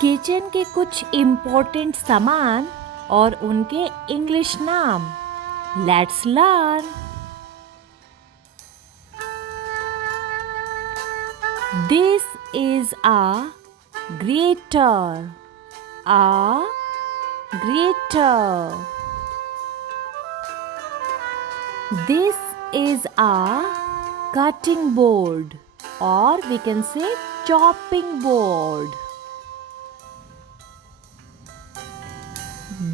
Kitchen के कुछ important सामान और उनके इंग्लिश नाम। Let's learn. This is a grater. A grater. This is a cutting board, or we can say chopping board.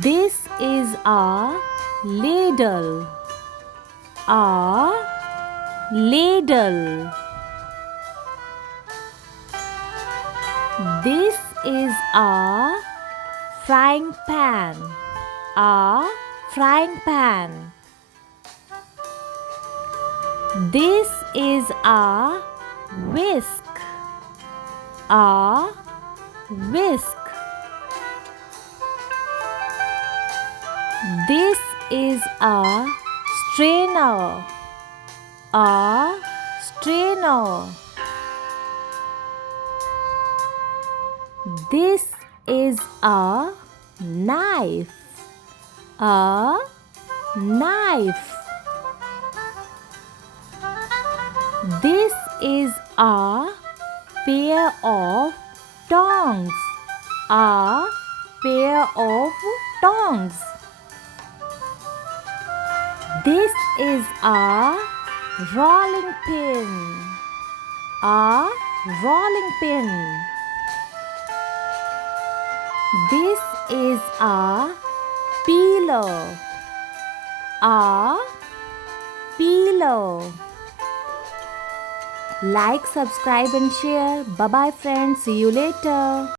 This is a ladle. A ladle. This is a frying pan. A frying pan. This is a whisk. A whisk. This is a strainer. A strainer. This is a knife. A knife. This is a pair of tongs. A pair of tongs. This is a rolling pin. A rolling pin. This is a peeler. A peeler. Like, subscribe and share. Bye bye friends. See you later.